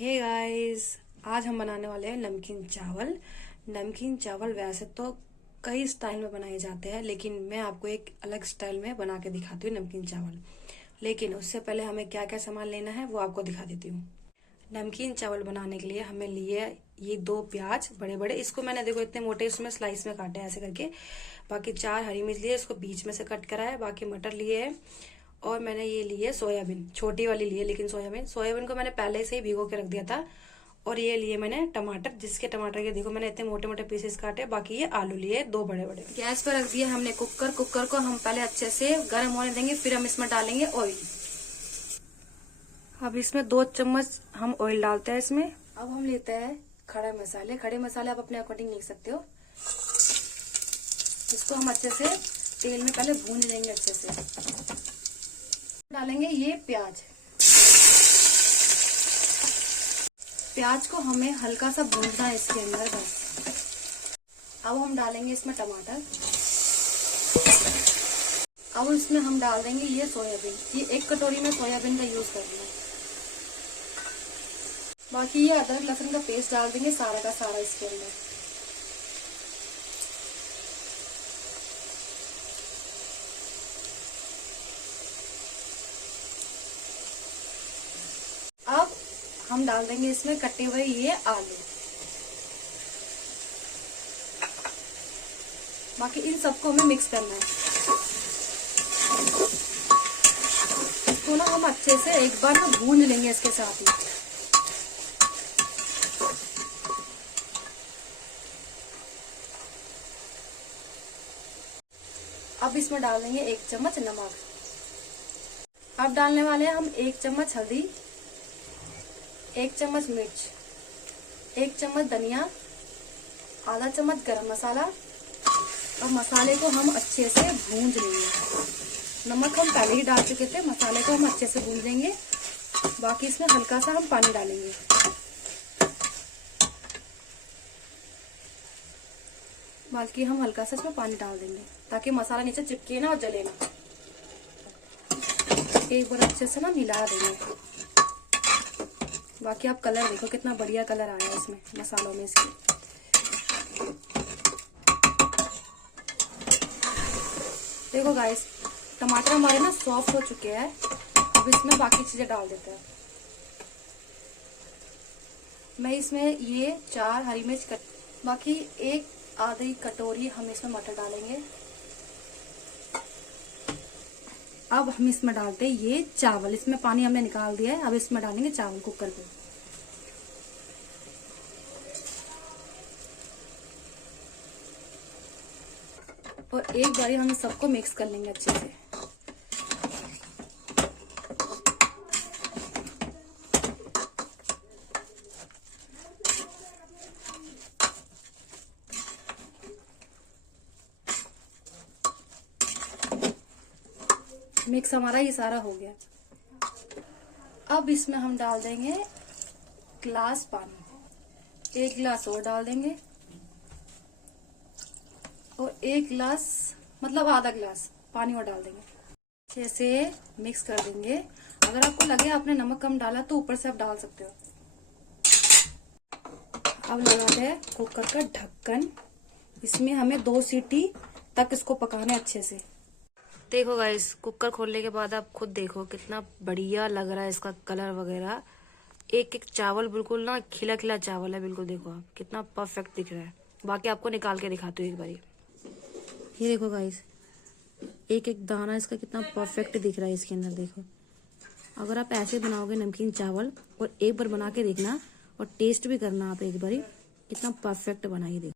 Hey guys, आज हम बनाने वाले हैं नमकीन चावल। नमकीन चावल वैसे तो कई स्टाइल में बनाए जाते हैं, लेकिन मैं आपको एक अलग स्टाइल में बना के दिखाती हूँ नमकीन चावल। लेकिन उससे पहले हमें क्या क्या सामान लेना है वो आपको दिखा देती हूँ। नमकीन चावल बनाने के लिए हमें लिए ये 2 प्याज बड़े बड़े, इसको मैंने देखो इतने मोटे इसमें स्लाइस में काटे ऐसे करके। बाकी 4 हरी मिर्च लिए, इसको बीच में से कट करा है। बाकी मटर लिए है, और मैंने ये ली है सोयाबीन, छोटी वाली ली है। लेकिन सोयाबीन को मैंने पहले से ही भिगो के रख दिया था। और ये लिए मैंने टमाटर, जिसके टमाटर के देखो मैंने इतने मोटे मोटे पीसेस काटे। बाकी ये आलू लिए 2 बड़े बड़े। गैस पर रख दिया हमने कुकर को हम पहले अच्छे से गर्म होने देंगे, फिर हम इसमें डालेंगे ऑयल। अब इसमें 2 चम्मच हम ऑयल डालते हैं इसमें। अब हम लेते हैं खड़े मसाले आप अपने अकॉर्डिंग ले सकते हो। इसको हम अच्छे से तेल में पहले भून लेंगे अच्छे से। डालेंगे ये प्याज को हमें हल्का सा भूनना है इसके अंदर बस। अब हम डालेंगे इसमें टमाटर। अब इसमें हम डाल देंगे ये सोयाबीन। ये 1 कटोरी में सोयाबीन का यूज कर दिया। बाकी ये अदरक लहसुन का पेस्ट डाल देंगे सारा का सारा इसके अंदर। अब हम डाल देंगे इसमें कटे हुए ये आलू। बाकी इन सबको हमें मिक्स करना है। इसको ना हम अच्छे से एक बार ना भून लेंगे इसके साथ ही। अब इसमें डाल देंगे 1 चम्मच नमक। अब डालने वाले हैं हम 1 चम्मच हल्दी, 1 चम्मच मिर्च, 1 चम्मच धनिया, आधा चम्मच गरम मसाला। और मसाले को हम अच्छे से भून लेंगे। नमक हम पहले ही डाल चुके थे, मसाले को हम अच्छे से भून देंगे। बाकी इसमें हल्का सा हम पानी डालेंगे। बाकी हम हल्का सा इसमें पानी डाल देंगे ताकि मसाला नीचे चिपके ना और जले ना। एक बार अच्छे से ना मिला देंगे। बाकी आप कलर देखो कितना बढ़िया कलर आया है इसमें मसालों में से। देखो गाइस, टमाटर हमारे ना सॉफ्ट हो चुके हैं। अब इसमें बाकी चीजें डाल देते हैं। मैं इसमें ये 4 हरी मिर्च बाकी 1 आधी कटोरी हम इसमें मटर डालेंगे। अब हम इसमें डालते हैं ये चावल। इसमें पानी हमने निकाल दिया है। अब इसमें डालेंगे चावल कुकर पे। और एक बारी हम सबको मिक्स कर लेंगे अच्छे से। मिक्स हमारा ये सारा हो गया। अब इसमें हम डाल देंगे ग्लास पानी। 1 गिलास और डाल देंगे, और 1 गिलास मतलब आधा गिलास पानी और डाल देंगे। अच्छे से मिक्स कर देंगे। अगर आपको लगे आपने नमक कम डाला तो ऊपर से आप डाल सकते हो। अब लगाते हैं कुकर का ढक्कन। इसमें हमें 2 सीटी तक इसको पकाना है अच्छे से। देखो गाइस, कुकर खोलने के बाद आप खुद देखो कितना बढ़िया लग रहा है इसका कलर वगैरह। एक एक चावल बिल्कुल ना खिला खिला चावल है। बिल्कुल देखो आप कितना परफेक्ट दिख रहा है। बाकी आपको निकाल के दिखाती हूँ एक बारी। ये देखो गाइस, एक एक दाना इसका कितना परफेक्ट दिख रहा है इसके अंदर। देखो, अगर आप ऐसे बनाओगे नमकीन चावल और एक बार बना के देखना और टेस्ट भी करना आप एक बारी, कितना परफेक्ट बनाइए। देखो।